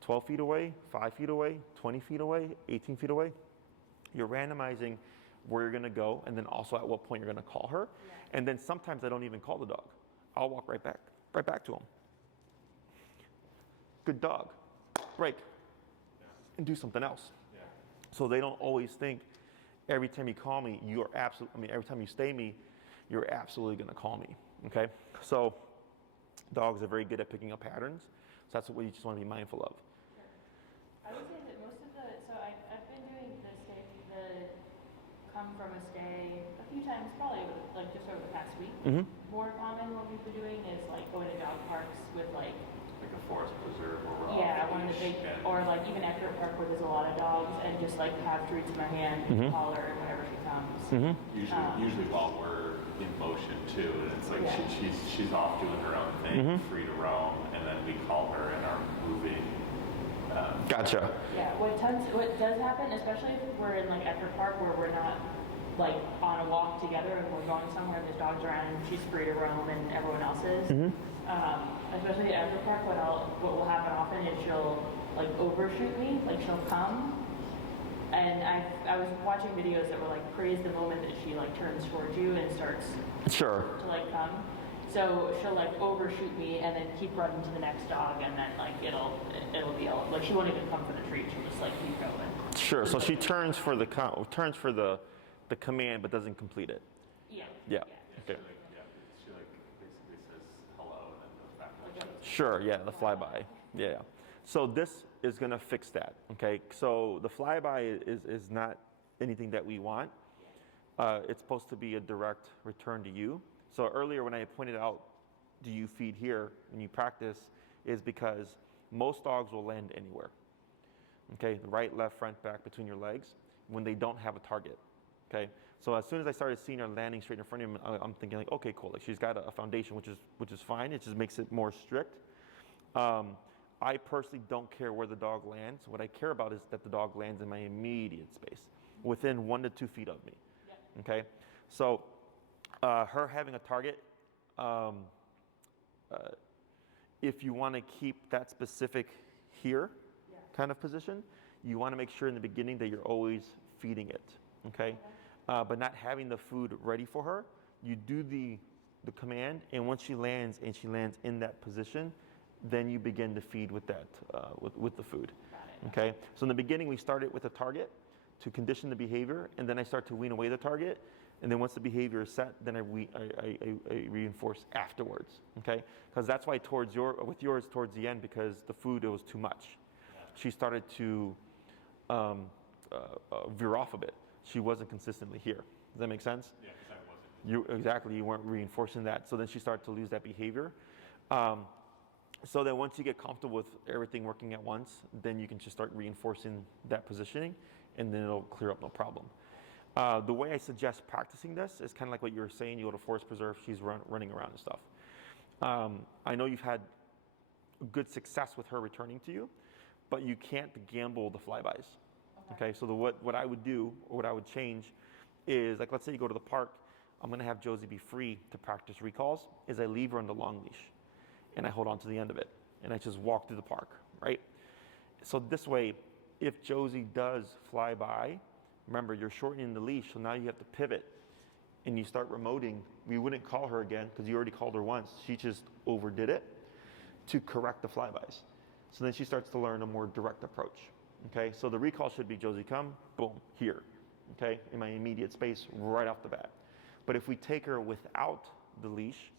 12 feet away, 5 feet away, 20 feet away, 18 feet away. You're randomizing where you're gonna go, and then also at what point you're gonna call her. And then sometimes I don't even call the dog. I'll walk right back to him. Good dog, break, and do something else. So they don't always think every time you call me, every time you stay me, you're absolutely gonna call me, okay? So dogs are very good at picking up patterns. So that's what you just wanna be mindful of. I would say that most of I've been doing the come from a stay a few times, probably like just over the past week. Mm-hmm. More common what we've been doing is like going to dog parks with like a forest preserve or one of the big, or like even after a park where there's a lot of dogs, and just like have treats in my hand, call her whenever she comes. Usually while we're in motion too, and it's like she's off doing her own thing, free to roam, and then we call her and are moving. Gotcha. Yeah, what does happen, especially if we're in like after park where we're not like on a walk together and we're going somewhere and there's dogs around and she's free to roam and everyone else is. Especially at the park, what will happen often is she'll like overshoot me, like she'll come. And I was watching videos that were like praise the moment that she like turns towards you and starts to like come. So she'll like overshoot me and then keep running to the next dog, and then like it'll be all, like she won't even come for the treat. She'll just like keep going. Sure. So she turns for the command but doesn't complete it. Yeah. Yeah. Okay. She basically says hello and then goes back to the show. Sure, yeah, the flyby. Yeah. So this is gonna fix that, okay? So the flyby is not anything that we want. It's supposed to be a direct return to you. So earlier when I pointed out, do you feed here when you practice, is because most dogs will land anywhere, okay? The right, left, front, back, between your legs when they don't have a target, okay? So as soon as I started seeing her landing straight in front of him, I'm thinking like, okay, cool. Like she's got a foundation, which is fine. It just makes it more strict. I personally don't care where the dog lands. What I care about is that the dog lands in my immediate space, within 1 to 2 feet of me. Yep. Okay, so her having a target, if you want to keep that specific here kind of position, you want to make sure in the beginning that you're always feeding it. Okay, but not having the food ready for her, you do the command, and once she lands in that position, then you begin to feed with that with the food. Okay, so in the beginning we started with a target to condition the behavior, and then I start to wean away the target, and then once the behavior is set, then I reinforce afterwards. Okay, because that's why with yours towards the end, because the food, it was too much. She started to veer off a bit. She wasn't consistently here. Does that make sense? Yeah, because I wasn't. Exactly, you weren't reinforcing that. So then she started to lose that behavior. So then once you get comfortable with everything working at once, then you can just start reinforcing that positioning, and then it'll clear up no problem. The way I suggest practicing this is kind of like what you were saying. You go to forest preserve, she's running around and stuff. I know you've had good success with her returning to you, but you can't gamble the flybys. Okay, so what I would do, or what I would change, is like, let's say you go to the park, I'm gonna have Josie be free to practice recalls, is I leave her on the long leash, and I hold on to the end of it, and I just walk through the park, right? So this way, if Josie does fly by, remember you're shortening the leash, so now you have to pivot, and you start remoting. We wouldn't call her again, because you already called her once. She just overdid it to correct the flybys. So then she starts to learn a more direct approach. Okay, so the recall should be Josie come, boom, here, okay, in my immediate space right off the bat. But if we take her without the leash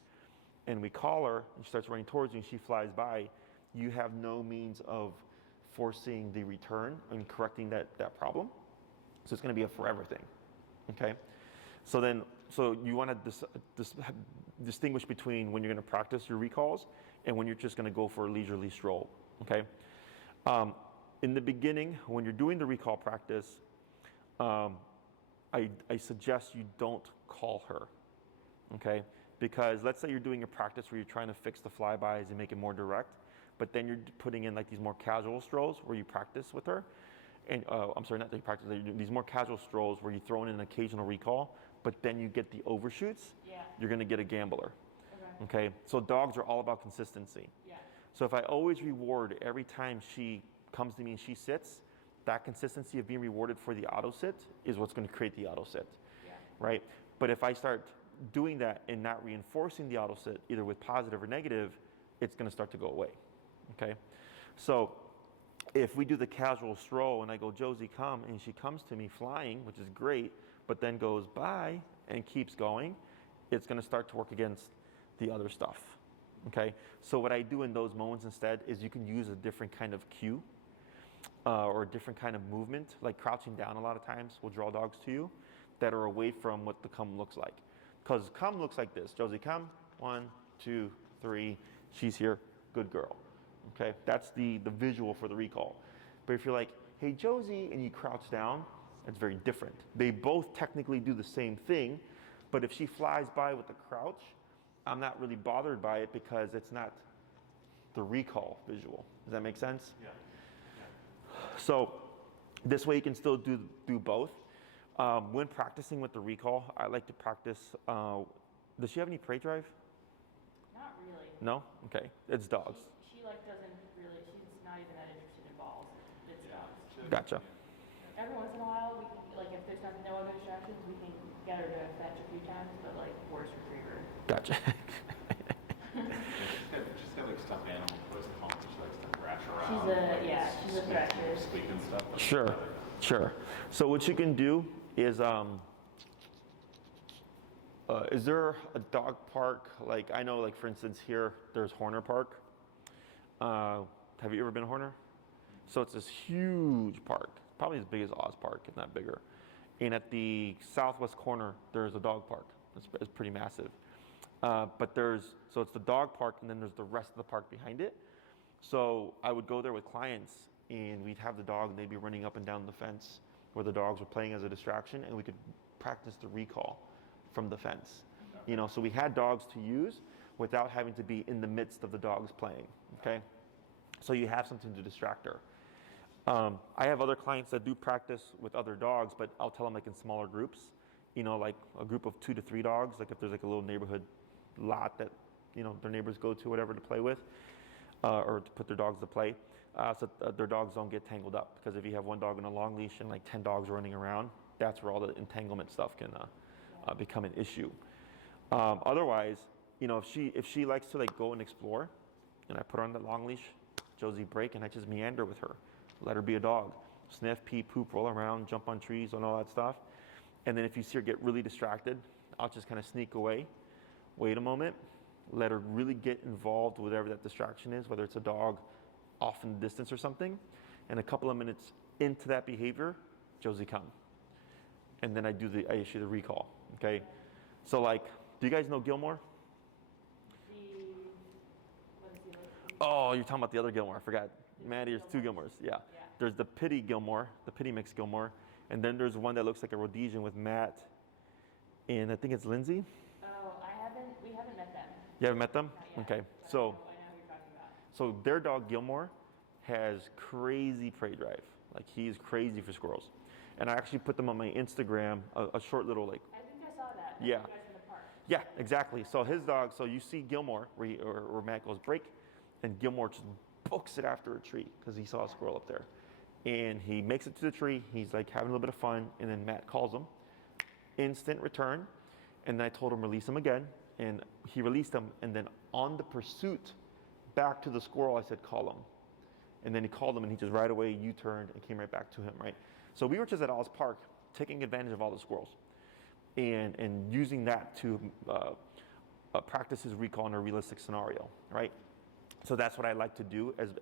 and we call her and she starts running towards you and she flies by, you have no means of forcing the return and correcting that problem. So it's going to be a forever thing. Okay, so you want to distinguish between when you're going to practice your recalls and when you're just going to go for a leisurely stroll. Okay. In the beginning, when you're doing the recall practice, I suggest you don't call her, okay? Because let's say you're doing a practice where you're trying to fix the flybys and make it more direct, but then you're putting in like these more casual strolls where you practice with her. And I'm sorry, not that you practice, these more casual strolls where you throw in an occasional recall, but then you get the overshoots, you're gonna get a gambler, okay? So dogs are all about consistency. Yeah. So if I always reward every time she comes to me and she sits, that consistency of being rewarded for the auto sit is what's going to create the auto sit, right? But if I start doing that and not reinforcing the auto sit, either with positive or negative, it's going to start to go away, okay? So if we do the casual stroll and I go, Josie, come, and she comes to me flying, which is great, but then goes bye and keeps going, it's going to start to work against the other stuff, okay? So what I do in those moments instead is you can use a different kind of cue or a different kind of movement, like crouching down a lot of times will draw dogs to you that are away from what the come looks like. Because come looks like this. Josie, come. 1, 2, 3. She's here. Good girl. Okay, that's the visual for the recall. But if you're like, hey, Josie, and you crouch down, it's very different. They both technically do the same thing, but if she flies by with the crouch, I'm not really bothered by it because it's not the recall visual. Does that make sense? Yeah. So this way you can still do both. When practicing with the recall, I like to practice, does she have any prey drive? Not really. No? Okay, it's dogs. She like doesn't really, she's not even that interested in balls. It's dogs. Gotcha. Every once in a while, we can, like if there's no other distractions, we can get her to fetch a few times, but like worst retriever. Gotcha. She's got like stuffed animal toys at home. She likes to thrash around. She's a thrasher. Squeak and stuff. Sure. So what you can do is there a dog park? Like I know, like for instance, here there's Horner Park. Have you ever been to Horner? So it's this huge park, probably as big as Oz Park, if not bigger. And at the southwest corner, there's a dog park. It's pretty massive. But so it's the dog park, and then there's the rest of the park behind it. So I would go there with clients, and we'd have the dog, and they'd be running up and down the fence where the dogs were playing as a distraction, and we could practice the recall from the fence. You know, so we had dogs to use without having to be in the midst of the dogs playing, okay? So you have something to distract her. I have other clients that do practice with other dogs, but I'll tell them like in smaller groups, you know, like a group of 2 to 3 dogs, like if there's like a little neighborhood lot that, you know, their neighbors go to, whatever, to play with, or to put their dogs to play, so their dogs don't get tangled up. Because if you have one dog on a long leash and like 10 dogs running around, that's where all the entanglement stuff can become an issue. Otherwise, you know, if she likes to like go and explore, and I put her on the long leash, Josie, break, and I just meander with her, let her be a dog, sniff, pee, poop, roll around, jump on trees, and all that stuff. And then if you see her get really distracted, I'll just kind of sneak away, wait a moment, let her really get involved with whatever that distraction is, whether it's a dog off in the distance or something. And a couple of minutes into that behavior, Josie, come. And then I issue the recall, okay? So like, do you guys know Gilmore? Oh, you're talking about the other Gilmore, I forgot. Maddie, there's 2 Gilmores, yeah. There's the Pity Gilmore, the Pity Mix Gilmore, and then there's one that looks like a Rhodesian with Matt, and I think it's Lindsay. Oh, we haven't met them. You haven't met them? Not yet, Okay, but so I know who you're talking about. so their dog Gilmore has crazy prey drive. Like he's crazy for squirrels. And I actually put them on my Instagram, a short little like. I think I saw that. Yeah. You guys in the park. Yeah, exactly. So his dog, so you see Gilmore where Matt goes break, and Gilmore just books it after a tree because he saw a squirrel up there. And he makes it to the tree, he's like having a little bit of fun, and then Matt calls him. Instant return, and then I told him release him again, and he released him, and then on the pursuit back to the squirrel, I said call him. And then he called him, and he just right away U-turned and came right back to him, right? So we were just at Oz Park taking advantage of all the squirrels and using that to practice his recall in a realistic scenario, right? So that's what I like to do as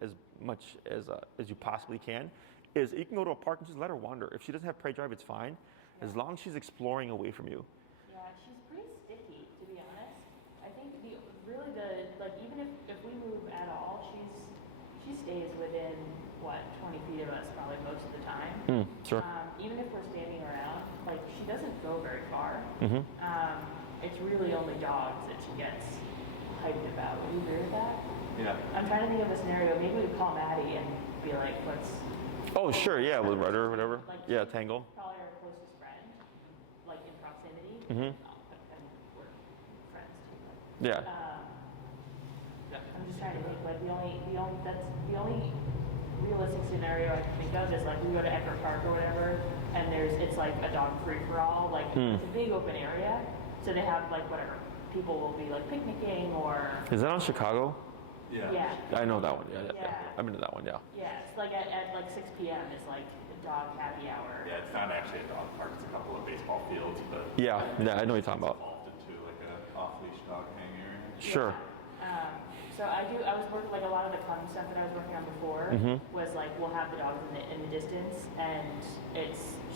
much as you possibly can, is you can go to a park and just let her wander. If she doesn't have prey drive, it's fine, as long as she's exploring away from you. Yeah, she's pretty sticky, to be honest. I think even if we move at all, she stays within, 20 feet of us probably most of the time. Sure. Even if we're standing around, like she doesn't go very far. Mm-hmm. It's really only dogs that she gets hyped about. Would you agree with that? Yeah. I'm trying to think of a scenario. Maybe we call Maddie and be like, let's. Oh, sure, yeah, with Rudder or whatever. Like, Yeah, Tangle. Probably our closest friend, like in proximity. Mm-hmm. And we're friends too. Yeah. I'm just trying to think, like the only realistic scenario I can think of is like we go to Eckerd Park or whatever, and it's like a dog free for all. Like it's a big open area, so they have like whatever people will be like picnicking or. Is that on Chicago? Yeah. Yeah. I know that one. Yeah. Yeah. I've been to that one. Yeah. Yeah, it's like at like 6 p.m. is like the dog happy hour. Yeah, it's not actually a dog park. It's a couple of baseball fields, but Yeah. I know what you're talking about. evolved into like a off-leash dog hang area. Sure. So I was working like a lot of the clubbing stuff that I was working on before was like we'll have the dogs in the distance, and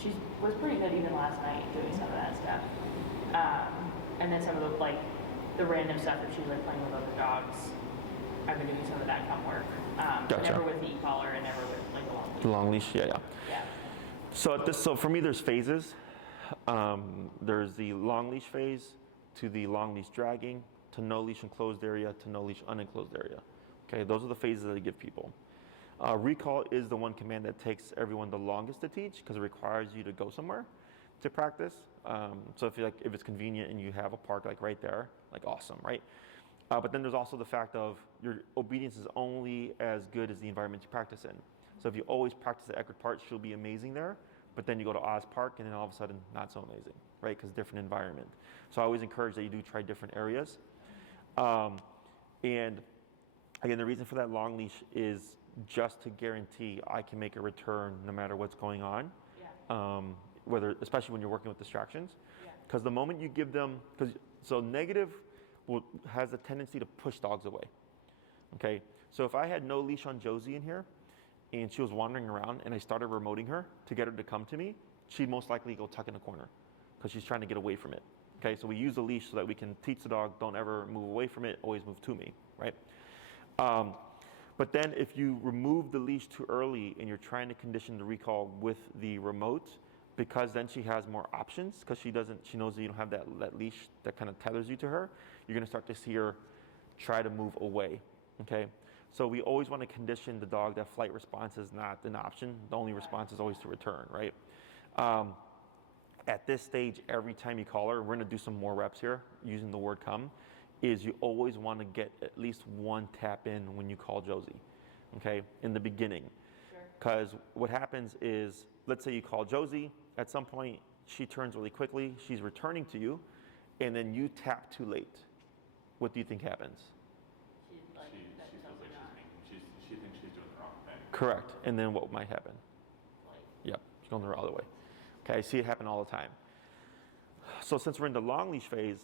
she was pretty good even last night doing some of that stuff. And then some of the random stuff if she's like playing with other dogs, I've been doing some of that come work. Gotcha. Never with the e-collar and never with like a long leash. Long leash. Yeah. Yeah. So for me, there's phases. There's the long leash phase to the long leash dragging to no leash enclosed area to no leash unenclosed area. Okay, those are the phases that I give people. Recall is the one command that takes everyone the longest to teach because it requires you to go somewhere to practice. So if it's convenient and you have a park like right there, like awesome, right? But then there's also the fact of your obedience is only as good as the environment you practice in. So if you always practice at Eckerd Park, she'll be amazing there. But then you go to Oz Park and then all of a sudden not so amazing, right? Because different environment. So I always encourage that you do try different areas. And again, the reason for that long leash is just to guarantee I can make a return no matter what's going on. Yeah. Especially when you're working with distractions. Because the moment you give them, so negative has a tendency to push dogs away. Okay, so if I had no leash on Josie in here, and she was wandering around, and I started remoting her to get her to come to me, she'd most likely go tuck in the corner, because she's trying to get away from it. Okay, so we use the leash so that we can teach the dog, don't ever move away from it, always move to me, right? But then if you remove the leash too early and you're trying to condition the recall with the remote, because then she has more options, because she knows that you don't have that leash that kind of tethers you to her, you're going to start to see her try to move away, okay? So we always want to condition the dog that flight response is not an option. The only response is always to return, right? At this stage, every time you call her, we're going to do some more reps here using the word come, is you always want to get at least one tap in when you call Josie, okay, in the beginning. Because what happens is, let's say you call Josie, at some point she turns really quickly, she's returning to you, and then you tap too late. What do you think happens? She feels like she thinks she's doing the wrong thing. Correct. And then what might happen? Yep, she's going the other way. Okay, I see it happen all the time. So since we're in the long leash phase,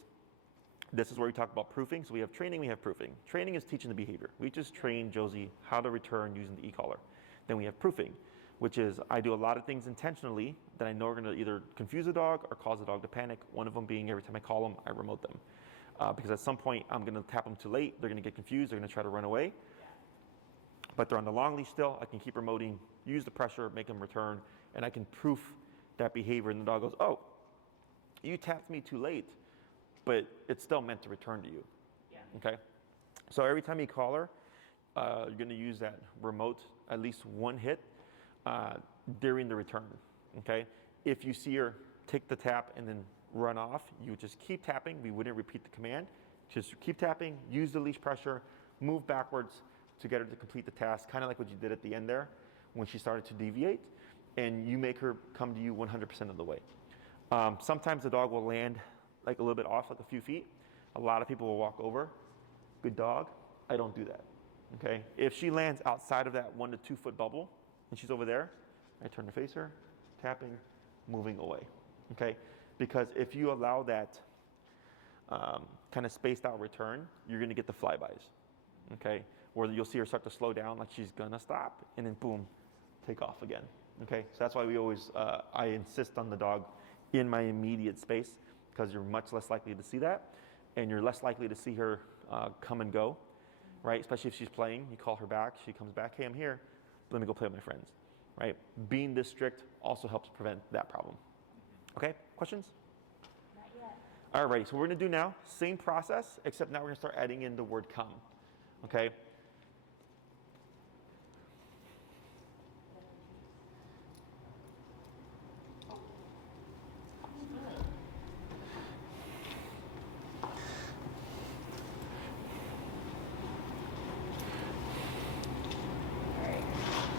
this is where we talk about proofing. So we have training, we have proofing. Training is teaching the behavior. We just train Josie how to return using the e-collar. Then we have proofing, which is I do a lot of things intentionally that I know are going to either confuse the dog or cause the dog to panic. One of them being every time I call them, I remote them. Because at some point I'm going to tap them too late. They're going to get confused. They're going to try to run away. But they're on the long leash still. I can keep remoting, use the pressure, make them return, and I can proof that behavior. And the dog goes, oh, you tapped me too late, but it's still meant to return to you. Okay? So every time you call her, you're going to use that remote at least one hit during the return. Okay? If you see her take the tap and then run off, you just keep tapping. We wouldn't repeat the command. Just keep tapping, use the leash pressure, move backwards to get her to complete the task, kind of like what you did at the end there when she started to deviate, and you make her come to you 100% of the way. Sometimes the dog will land like a little bit off, like a few feet. A lot of people will walk over. Good dog. I don't do that. Okay? If she lands outside of that 1 to 2 foot bubble and she's over there, I turn to face her, tapping, moving away. Okay? Because if you allow that kind of spaced out return, you're going to get the flybys. Okay? Or you'll see her start to slow down, like she's going to stop, and then boom, take off again. Okay? So that's why we always, I insist on the dog in my immediate space, because you're much less likely to see that, and you're less likely to see her come and go, right? Especially if she's playing, you call her back, she comes back, hey, I'm here, let me go play with my friends, right? Being this strict also helps prevent that problem. Okay, questions? Not yet. All right, so what we're gonna do now, same process, except now we're gonna start adding in the word come, okay?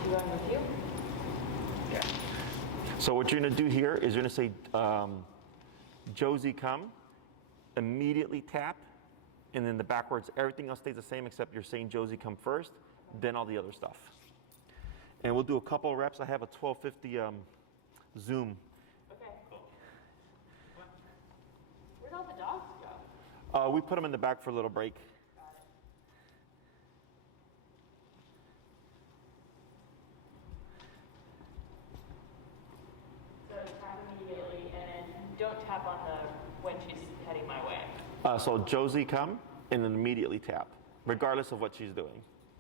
Going with you? Yeah. So what you're gonna do here is you're gonna say, Josie come, immediately tap, and then the backwards, everything else stays the same except you're saying Josie come first, then all the other stuff. And we'll do a couple of reps. I have a 1250 Zoom. Okay. Where'd all the dogs go? We put them in the back for a little break. So tap immediately, and then don't tap on the when she's heading my way. So Josie come, and then immediately tap, regardless of what she's doing.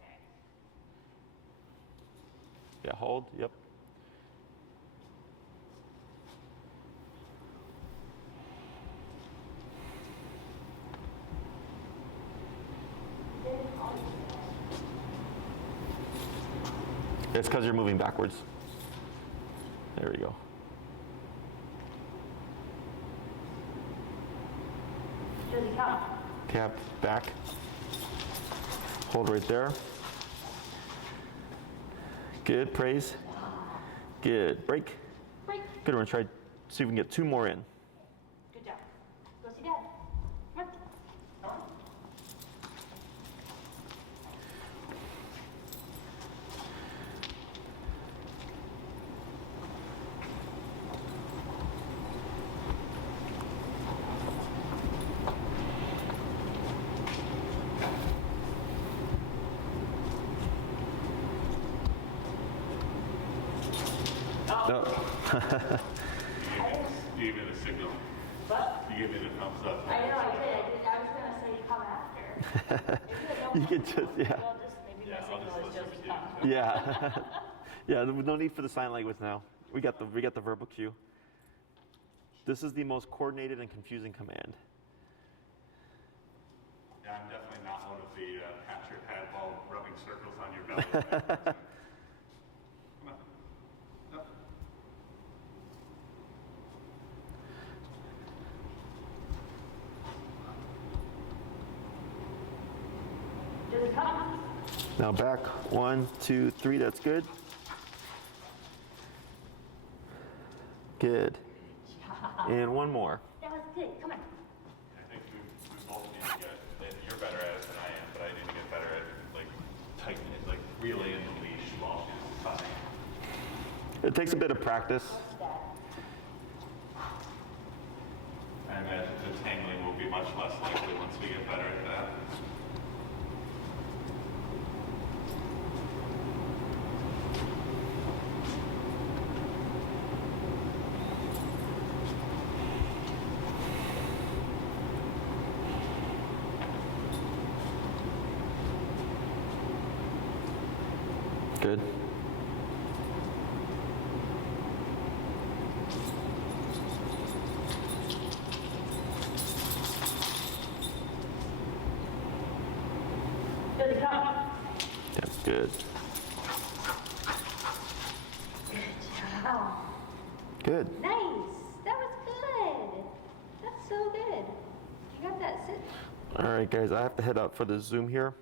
Okay. Yeah, hold, yep. It's because you're moving backwards. There we go. Josie, come. Tap back. Hold right there. Good, praise. Good, break. Break. Good, we're gonna try, see if we can get 2 more in. Good job. Go see Dad. Come on. No. You gave me the signal. What? You gave me the thumbs up. I know, I did. I was going to say come after. You can just, yeah. Well, just maybe Yeah, my I'll signal just Yeah. Yeah, no need for the sign language now. We got the verbal cue. This is the most coordinated and confusing command. Yeah, I'm definitely not one of the pat your head while rubbing circles on your belly. Come on. Up. Does it come? Now back, 1, 2, 3, that's good. Good. And one more. That was good. Come on. I think we both need to get, you're better at it than I am, but I need to get better at like tightening it, like reeling in the leash while she's tying. It takes a bit of practice. I imagine detangling will be much less likely once we get better at that. Good. Does it come? That's good. Good job. Good. Nice. That was good. That's so good. You got that sit. All right, guys, I have to head out for the Zoom here.